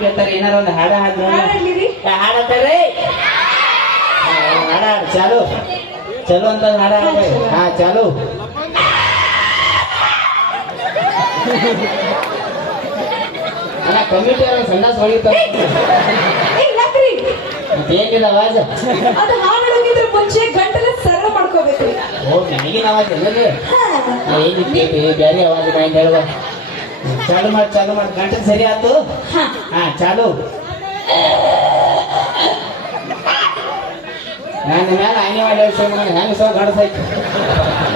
ಕೇಳ್ತಾರೆ ಏನಾರ ಒಂದು ಹಾಡ ಹಾಡ್ಲಿರಿ ಹಾಡತ್ತಾರೆ ಹಾಡ ಚಾಲು ಚಲೋ ಅಂತ ಹಾಡ ಹಾ ಚಾಲು ಅಲ್ಲ ಕಮ್ಯುನಿಟಿ ಸಂದಾಸ್ ಹೊಳಿತಾರೆ ಏನಿಲ್ಲ ಅವಾಜ್ ಅದು ಹಾಡೋಗಿದ್ರೆ ಮುಂಚೆ ಗಂಟಲ ಸರಳ ಮಾಡ್ಕೋಬೇಕು. ಓ ನನಗೇನು ಅವಾಜ್ ಎಲ್ಲರಿ ಏನಿತ್ತು ಬೇರೆ ಅವಾಜ್ ಮೈಂಡ್ ಹೇಳುವ ಚಾಲು ಮಾಡಿ ಗಂಟೆ ಸರಿ ಆಯ್ತು ಹಾ ಚಾಲು ನನ್ನ ಮೇಲೆ ಆನೆ ಮಾಡಿ ಹೆಂಗ ಸೋ ಗಣಸೈತಿ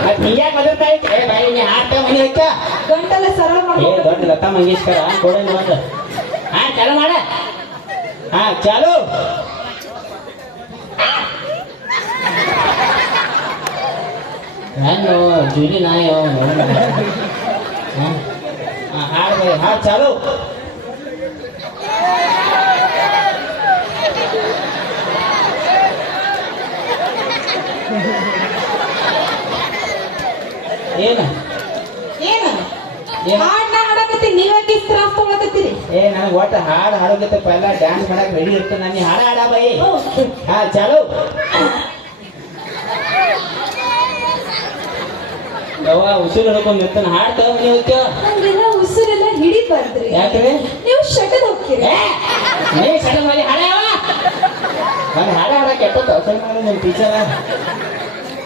ಮತ್ತೆ ನೀ ಯಾಕೆ ಬದರ್ತಾ ಐತಿ ಏ ಬಾಯಿ ನೀ ಹಾಡ್ತ ಮನೆ ಐತ ಗಂಟಲ ಸರಳ ಏ ಮಾಡ್ಕೋಬೇಕು. ದೊಡ್ಡ ಲತಾ ಮಂಗೇಶ್ಕರ ಕೊಡೋದು ಒಂದು ಹಾ ಚಾಲು ಮಾಡ ಹಾ ಚಾಲು ನಾನು ಜೂಲಿ ನಾಯ ಹಾಡು ಹಾಡು ಚಾಲು ಏನ ಏನು ಹಾಡ್ನ ಹಾಡಕತ್ತಿ ನೀವಾಕಿ ತ್ರಾಸ್ ತಗೊಳಕತ್ತೀರಿ. ಏ ನನಗೆ ಒಟ್ಟು ಹಾಡು ಹಾಡೋದಕ್ಕೆ ಪೈಲ ಡ್ಯಾನ್ಸ್ ಮಾಡಕ್ ರೆಡಿ ಇರ್ತೇನೆ ನಾನು ಹಾಡ ಹಾಡ ಬೈ ಹಾ ಚಾಲು ಯವ್ವ ಉಸಿರು ಹಿಡ್ಕೊಂಡು ಇರ್ತಾನೆ ಹಾಡ್ತಾವ ನೀವು ಹಂಗೆಲ್ಲ ಉಸಿರೆಲ್ಲ ಹಿಡಿಬಾರ್ದ್ರಿ. ಯಾಕ್ರಿ ನೀವು ಶಟದ್ ಹೋಗ್ತೀರಿ. ನೀ ಸಡನ್ ಮಾಡಿ ಹಾಡ ನಾನು ಹಾಡ ಹಾಡ ಕೆಟ್ಟ ಅವಸರ ಮಾಡಿ ನಿಮ್ಮ ಟೀಚರ್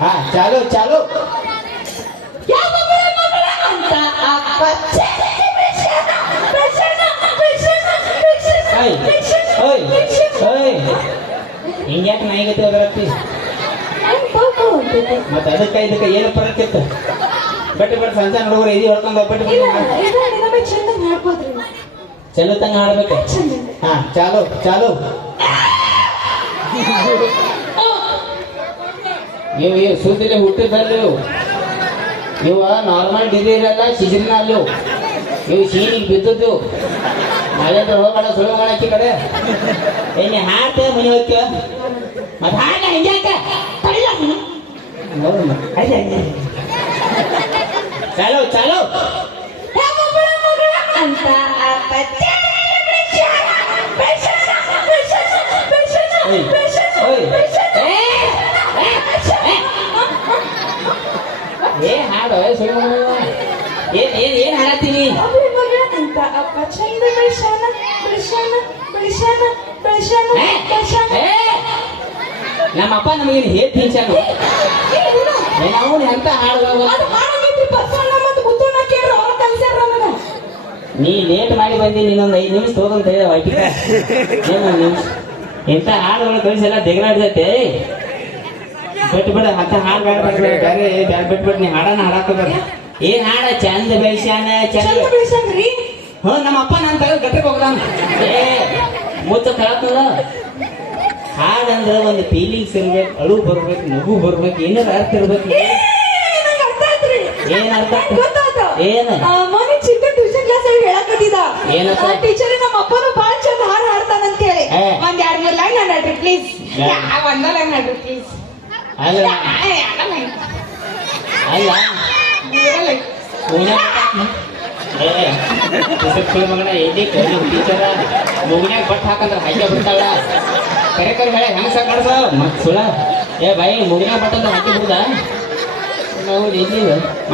ಹಾ ಚಾಲು ಚಾಲು ಯಾವ ಮಗಳ ಅಂತ ಅಪ್ಪ ಹಿಂಗ್ಯಾಕೆ ನಾಯಿಗತಿ ಹೋದ್ರತ್ತಿ ಮತ್ತೆ ಅದಕ್ಕೆ ಇದಕ್ಕೆ ಏನು ಪರಕ್ಕಿತ್ತು ಬಟ್ಟೆ ಬಟ್ ಸಣ್ಣ ಸಣ್ಣ ಹುಡುಗರು ಎದಿ ಹೊಡ್ಕೊಂಡು ಬಟ್ಟೆ ಚಲೋ ತಂಗ ಹಾಡ್ಬೇಕು ಹಾ ಚಾಲು ಚಾಲು ನೀವು ಇವು ಸುದ್ದಿಲೆ ಹುಟ್ಟಿದ್ದಲ್ಲ ಇವ ನಾರ್ಮಲ್ ಡಿಲಿವರಿ ಅಲ್ಲ ಸಿಜರಿನ ಅಲ್ಲೂ ಇವು ಸೀನಿಗೆ ಬಿದ್ದದ್ದು ಮಳೆ ಹೋಗೋಣ ಸುಳು ಮಾಡಕ್ಕಿ ಕಡೆ ಏನೇ ಹಾಡ್ತೇವೆ ಮನೆ ಹೋಗ್ತೀವ ಮತ್ತೆ ಹಾಡ ಹಿಂಗ್ಯಾಕ ಚಾಲು ಚಾಲು ಅಂತ ಏ ಹಾಡು ಸುಳ್ಳು ಏನ್ ಹಾಡತ್ತೀನಿ ಅಂತ ಅಪ್ಪ ಚಂದ ಬೆಳ್ಸಣ ಬೆಳ್ಸಣ ಬೆಳ್ಸಣ ಬೆಳ್ಸಣ ಬೆಳ್ಸಣ. ನಮ್ಮಪ್ಪ ನಮಗೇನು ಹೇಳಿ ತಿನ್ಸಾನು ನಾವು ಎಂತ ಹಾಡುವಾಗ ಅದು ಹಾಡಾಗೈತ್ರಿ ಬಸವಣ್ಣ ಮತ್ತು ಮುತ್ತಣ್ಣ ಕೇಳ್ರಿ ಅವ್ರ ಕಲ್ಸ್ಯಾರ ನನಗ. ನೀ ಲೇಟ್ ಮಾಡಿ ಬಂದಿ ನೀನೊಂದು 5 ನಿಮಿಷ ತೋದಂತ ಹೇಳಿದ ವೈಕಿಕ ಏನೊಂದು ನಿಮಿಷ ಇಂಥ ಹಾಡುಗಳು ಕಳಿಸೆಲ್ಲ ತೆಗಲಾಡ್ತೈತೆ ಬಿಟ್ಬಿಡ ಅಂತ ಹಾಡು ಬೇರೆ ಬ್ಯಾಡ ಬಿಟ್ಬಿಟ್ಟು ನೀ ಹಾಡನ ಹಾಡಾಕೋದ ಏನ್ ಹಾಡ ಚಂದ ಬೆಳ್ಸ್ಯಾನ ಚಂದ ಚಂದ ಬೆಳ್ಸಣ್ರಿ. ಹ್ಞೂ ನಮ್ಮಪ್ಪ ನನ್ನ ತಗ ಗಟ್ಟಕ್ಕೆ ಹೋಗ್ದಾನ ಏ ಮುಚ್ಚ ತಳತ್ತದ ಹಾಡಂದ್ರೆ ಒಂದು ಫೀಲಿಂಗ್ಸ್ ಇರ್ಬೇಕು ಅಳು ಬರ್ಬೇಕು ನಗು ಬರ್ಬೇಕು ಏನಾರ ಅರ್ಥ ಇರ್ಬೇಕು ನಂಗ್ ಅರ್ಥ ಆಯ್ತ್ರಿ. ಏನ್ ಅರ್ಥ ಗೊತ್ತಾಯ್ತು. ಏನ ಮೊನ್ನೆ ಚಿಕ್ಕ ಟ್ಯೂಷನ್ ಕ್ಲಾಸ್ ಅಲ್ಲಿ ಹೇಳಕತ್ತಿದ ಏನಪ್ಪ? ಟೀಚರ್ ನಮ್ಮ ಅಪ್ಪನು ಬಾಳ ಚಂದ ಹಾಡು ಹಾಡ್ತಾನಂತ ಹೇಳಿ ಒಂದ್ 2-3 ಲೈನ್ ಹಾಡ್ರಿ ಪ್ಲೀಸ್. ಒಂದ ಲೈನ್ ಹಾಡ್ರಿ ಪ್ಲೀಸ್. ಅಲ್ಲ ಅಲ್ಲ ಮಗನ ಎಲ್ಲಿ ಟೀಚರ ಮುಗಿನ್ಯಾಗ ಬಟ್ ಹಾಕಂದ್ರ ಹಾಕಿ ಬಿಡ್ತಾಳ ಕರೆ ಕರೆ ಹೇಳ ಹೆಂಗ ಸಾಕು ಕಡ್ಸ ಮತ್ ಸುಳ ಏ ಬಾಯಿ ಮುಗಿನ್ಯಾಗ ಬಟ್ ಅಂತ ಹಾಕಿ ಬಿಡ್ದ ನಾವು ಎಲ್ಲಿ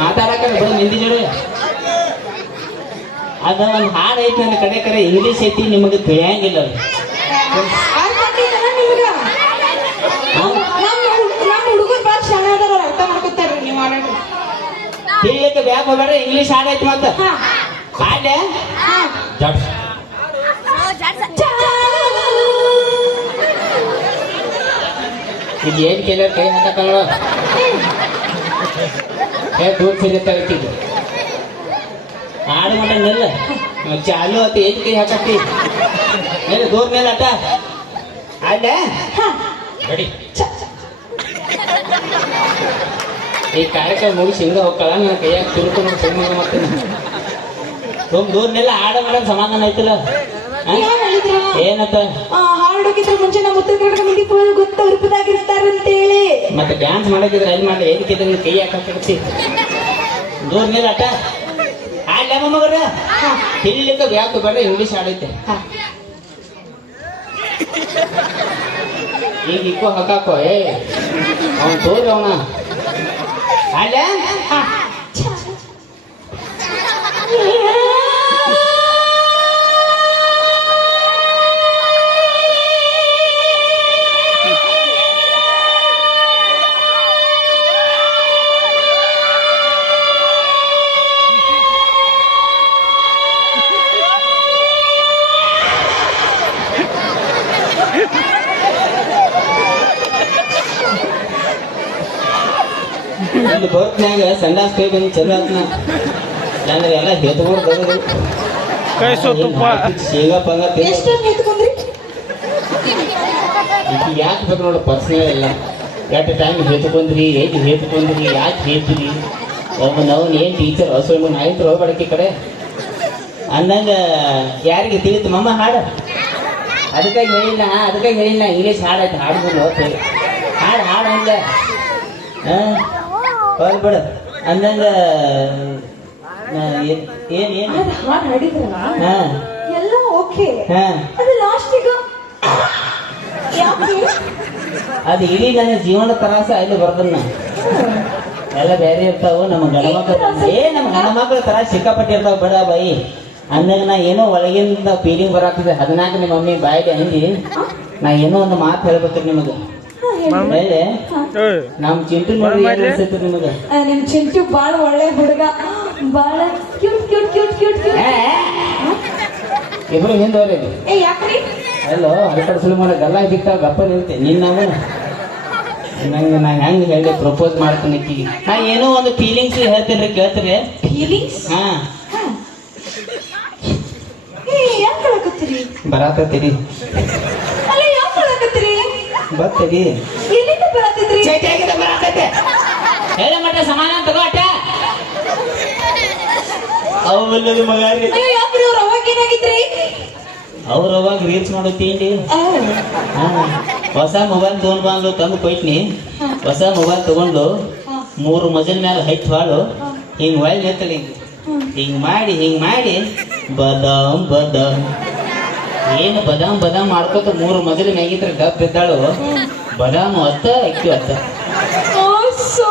ಮಾತಾಡಕ ಬಿಡು ಮಂದಿ ಜೋಡಿ ಅದ ಒಂದು ಹಾಡು ಐತಿ ನನ್ನ ಕಡೆ ಕರೆ ಇಂಗ್ಲೀಷ್ ಐತಿ ನಿಮಗೆ ತಿಳಿಯಂಗಿಲ್ಲ ನಮ್ಮ ಹುಡುಗರು ಬಾಳ ಶಾಣೆ ಅದಾರ ಅರ್ಥ ಮಾಡ್ಕೊತಾರ್ರಿ ನೀವು ಹಾಡ್ರಿ. ತಿಳಿಯಕ್ಕೆ ಬ್ಯಾಕ್ ಹೋಗ್ಬೇಡ್ರಿ ಇಂಗ್ಲೀಷ್ ಹಾಡು ಐತಿ ಮತ್ತ ಹಾಡ್ಯ ಜಡ್ಸ್ ಈಗ ಏನ್ ಕೇಳ ಕೈ ಹಾಕಲ್ಲ ಏ ದೂರ ಸಿಗುತ್ತಾಗ ಹಾಡು ಮಟ ನಿಲ್ಲ ಚಾಲು ಆತ ಏನ್ ಕೈ ಹಾಕತ್ತಿ ಮೇಲೆ ದೂರ ಮೇಲೆ ಅಟ ಅಲ್ಲ ರೆಡಿ ಈ ಕಾರ್ಯಕ್ರಮ ಮುಗಿಸಿ ಹಿಂಗ ಹೋಗ್ಕಳ ನನ್ನ ಕೈಯಾಗ ತಿರುಕು ನೋಡಿ ಸುಮ್ಮನೆ ಮಾಡ್ತೀನಿ ದೂರನೆಲ್ಲ ಹಾಡ ಮಾಡೋದು ಸಮಾಧಾನ ಆಯ್ತಿಲ್ಲ ಏನತ್ತ ಹಾಡೋಕಿದ್ರ ಮುಂಚೆ ನಮ್ಮ ಉತ್ತರ ಕರ್ನಾಟಕ ಮಂದಿ ಫುಲ್ ಗೊತ್ತ ಉರುಪದಾಗಿರ್ತಾರಂತೇಳಿ ಮತ್ತೆ ಡ್ಯಾನ್ಸ್ ಮಾಡಕಿದ್ರೆ ಅಲ್ಲಿ ಮಾಡಿ ಏನಕ್ಕಿದ್ರೆ ನೀನು ಕೈ ಹಾಕಿ ದೂರ ಮೇಲೆ ಅಟ ಹಾಡ್ಲ ಮಗರ ತಿಳ್ಲಿಕ್ಕೆ ಬ್ಯಾಕು ಬೇಡ ಇಂಗ್ಲೀಷ್ ಹಾಡೈತೆ ಈಗ ಇಕ್ಕೋ ಹಾಕಾಕೋ ಏ ಅವ್ನು ತೋರಿ ಅವನ ಅಲ್ಲ ಇಲ್ಲಿ ಬರ್ತನ್ಯಾಗ ಸಂಡಾಸ್ ಕೈ ಬಂದು ಚಲೋ ಆತ್ನ ಅಂದ್ರೆ ಎಲ್ಲ ಹೆತ್ಕೊಂಡು ಬರೋದು ಶೇಂಗಾ ಪಂಗ ಎಷ್ಟೊಂದು ಎತ್ಕೊಂಡ್ರಿ ಈಗ ಯಾಕೆ ಬೇಕು ನೋಡು ಪರ್ಸನಲ್ ಎಲ್ಲ ಎಷ್ಟು ಟೈಮ್ ಹೇತ್ಕೊಂಡ್ರಿ ಹೇತ್ಕೊಂಡ್ರಿ ಯಾಕೆ ಹೇತ್ರಿ ನಾವು ಏನು ಟೀಚರ್ ಹಸು ಆಯ್ತು ಹೋಗ್ಬೇಡಕ್ಕೆ ಕಡೆ ಅಂದಂಗ ಯಾರಿಗೆ ತಿಳಿತು ಮಮ್ಮ ಹಾಡು ಅದಕ್ಕಾಗಿ ಹೇಳಿಲ್ಲ ಇಂಗ್ಲೀಷ್ ಹಾಡಾಯ್ತು ಹಾಡ್ಬೋದು ಹಾಡು ಹಂಗ ಹೋಗ್ಬೇಡ ಅಂದಂಗ ಏನ್ ಅದು ಹಾಡು ಹಾಡಿದ್ರಲ್ಲ ಹಾ ಎಲ್ಲ ಓಕೆ ಹಾ ಅದು ಲಾಸ್ಟಿಗ ಯಾಕೆ ಅದು ಇಡೀ ನನ್ನ ಜೀವನ ತ್ರಾಸ ಅಲ್ಲಿ ಬರ್ದನ್ನ ಎಲ್ಲ ಬೇರೆ ಇರ್ತಾವು ನಮ್ಮ ಗಂಡಮಕ್ಳು ನಮ್ಮ ಗಂಡಮಕ್ಳ ತರ ಸಿಕ್ಕಾಪಟ್ಟಿ ಇರ್ತಾವ ಬೇಡ ಬಾಯಿ ಅಂದಾಗ ನಾ ಏನೋ ಒಳಗಿಂದ ಫೀಲಿಂಗ್ ಬರಾಕ್ತಿದೆ 14 ನಿಮ್ಮ ಮಮ್ಮಿ ಬಾಯಿಗೆ ಅಂದಿ ನಾ ಏನೋ ಒಂದು ಮಾತು ಹೇಳ್ಬೇಕ್ರಿ ನಿಮಗೆ ಹೇಳಿ ನಮ್ ಚಿಂಟು ನೋಡಿ ಏನ್ ಅನ್ಸೈತಿ ನಿಮಗೆ ನಿಮ್ ಚಿಂಟು ಬಾಳ ಒಳ್ಳೆ ಹುಡುಗ ಬಾಳ cute cute cute cute cute ಇಬ್ರು ಹಿಂದವ್ರಿ ಏ ಯಾಕ್ರಿ ಅಲ್ಲೋ ಅದಕ್ಕೆ ಸುಳ್ಳು ಮಾಡೋ ಗಲ್ಲ ಬಿಟ್ಟಾಗ ಗಪ್ಪ ನಿಲ್ತೆ ನಿನ್ನ ನಂಗೆ ನಾ ಹೆಂಗ್ ಹೇಳಿ ಪ್ರಪೋಸ್ ಮಾಡ್ತೀನಿ ಅಕ್ಕಿಗೆ ನಾ ಏನೋ ಒಂದು ಫೀಲಿಂಗ್ಸ್ ಹೇಳ್ತೀನಿ ಕೇಳ್ತೀರಿ ಫೀಲಿಂಗ್ಸ್ ಹಾ ಏ ಯಾಕೆ ಹೇಳಕತ್ತೀರಿ ಬರಾತತ್ತೀರಿ ಅಲ್ಲ ಯಾಕೆ ಹೇಳಕತ್ತೀರಿ ಬರ್ತದಿ ಎಲ್ಲಿಂದ ಬರತ್ತಿದ್ರಿ ಚೈತ್ಯಾಗಿಂದ ಬರಾತೈತೆ ಹೇಳ ಮಟ್ಟ ಸಮಾನ ತಗೋ ಅಟ್ಟ ಅವಲ್ಲದ ಮಗಾರಿ ಅಯ್ಯೋ ಯಾಕ್ರಿ ಅವ್ರ ಅವಾಗ ಏನಾಗಿದ್ರಿ ಅವ್ರು ಅವಾಗ ರೀಲ್ಸ್ ಮಾಡೋ ತಿಂಡಿ ಹೊಸ ಮೊಬೈಲ್ ತಗೊಂಡ್ ಬಂದು ತಂದು ಕೊಯ್ಟ್ನಿ ಹೊಸ ಮೊಬೈಲ್ ತಗೊಂಡು 3 ಮಜಲ್ ಮೇಲೆ ಹೈಟ್ ಹಾಳು ಹಿಂಗ್ ಒಳ್ಳೆ ನಿರ್ತಳಿ ಹಿಂಗ್ ಮಾಡಿ ಬದಾಮ್ ಏನು ಬದಾಮ್ ಮಾಡ್ಕೋತ 3 ಮಜಲ್ ಮ್ಯಾಗಿದ್ರೆ ಡಬ್ ಬಿದ್ದಾಳು ಬದಾಮ್ ಹೊತ್ತ ಅಕ್ಕಿ ಹೊತ್ತ ಓ ಸೋ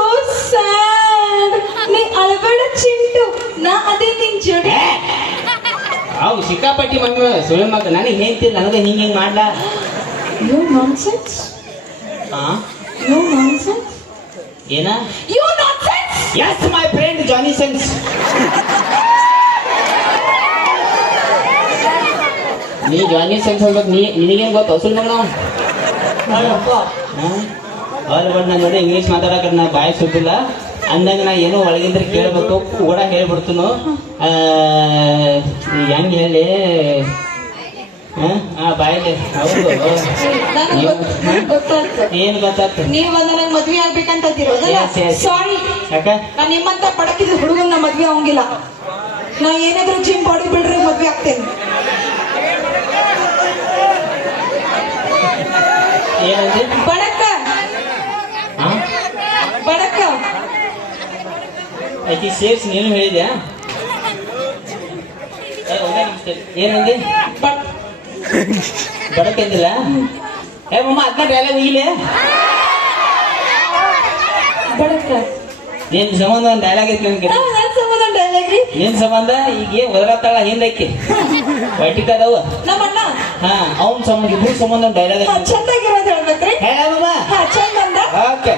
ಸ್ಯಾಡ್ ನೀ ಅಳಬೇಡ ಚಿಂಟು ನಾ ಅದೇ ನಿನ್ ಜೋಡಿ ಅವು ಸಿಕ್ಕಾಪಟ್ಟಿ ಮಮ್ಮಿ ಸುಳ್ಳು ಮಗ ನನಗೆ ಹೇಳ್ತಿಲ್ಲ ನನಗೆ ಹಿಂಗ್ ಮಾಡ್ಲಾ ಯು ನಾನ್ಸೆನ್ಸ್ ಹಾ ಯು ನಾನ್ಸೆನ್ಸ್ ಏನ you nonsense yes my friend Johnny sense ನೀ ಜಾನಿ ಸೆನ್ಸ್ ಅನ್ಬೇಕು ನಿನಗೇನು ಗೊತ್ತು ಹಸುಲ್ ಮಗ ನಾವು ನಾನು ನೋಡಿ ಇಂಗ್ಲೀಷ್ ಮಾತಾಡಕ ನಾ ಬಾಯಿ ಸುದ್ದಿಲ್ಲ ಅಂದಾಗ ನಾ ಏನೋ ಒಳಗಿಂದ್ರೆ ಕೇಳಬೇಕು ಕೂಡ ಹೇಳ್ಬಿಡ್ತನು ಹೆಂಗ್ ಹೇಳಿ ಬಾಯಲ್ಲಿ ಹೌದು ಗೊತ್ತಾಯ್ತು ಏನ್ ಗೊತ್ತಾಗ್ತದೆ ನೀವ್ ನನಗೆ ಮದ್ವೆ ಆಗ್ಬೇಕಂತಿರೋದಲ್ಲ Yes, yes. ಸಾರಿ ಯಾಕ ನಾ ನಿಮ್ಮಂತ ಪಡಕಿದ ಹುಡುಗನ ಮದ್ವೆ ಆಗಂಗಿಲ್ಲ ನಾ ಏನಾದ್ರೂ ಜಿಮ್ ಬಾಡಿ ಬಿಲ್ಡ್ರೆ ಮದ್ವೆ ಆಗ್ತೇನೆ ಏನಂದ್ರೆ ಬಡಕ ಆಕಿ ಸೇರ್ಸಿ ನೀನು ಹೇಳಿದ್ಯಾ ಏನಂದಿ ಬಡಕಂದಿಲ್ಲ ಏ ಮಮ್ಮ ಅದನ್ನ ಡೈಲಾಗ್ ಹೋಗಿಲ್ಲ ಬಡಕ ನಿನ್ ಸಂಬಂಧ ಒಂದು ಡೈಲಾಗ್ ಐತಿ ನನ್ಗೆ ನನ್ ಸಂಬಂಧ ಡೈಲಾಗ್ ರೀ ನಿನ್ ಸಂಬಂಧ ಈಗ ಏನ್ ಒದರಾತಾಳ ಹಿಂದಕ್ಕೆ ವೈಟಿಕದವ ನಮ್ಮ ಅಣ್ಣ ಹಾ ಅವ್ನ ಸಂಬಂಧ ಇಬ್ರು ಸಂಬಂಧ ಒಂದು ಡೈಲಾಗ್ ಐತಿ ಚಂದಾಗಿರೋದು ಹೇಳ್ಬೇಕ್ರಿ ಹೇಳ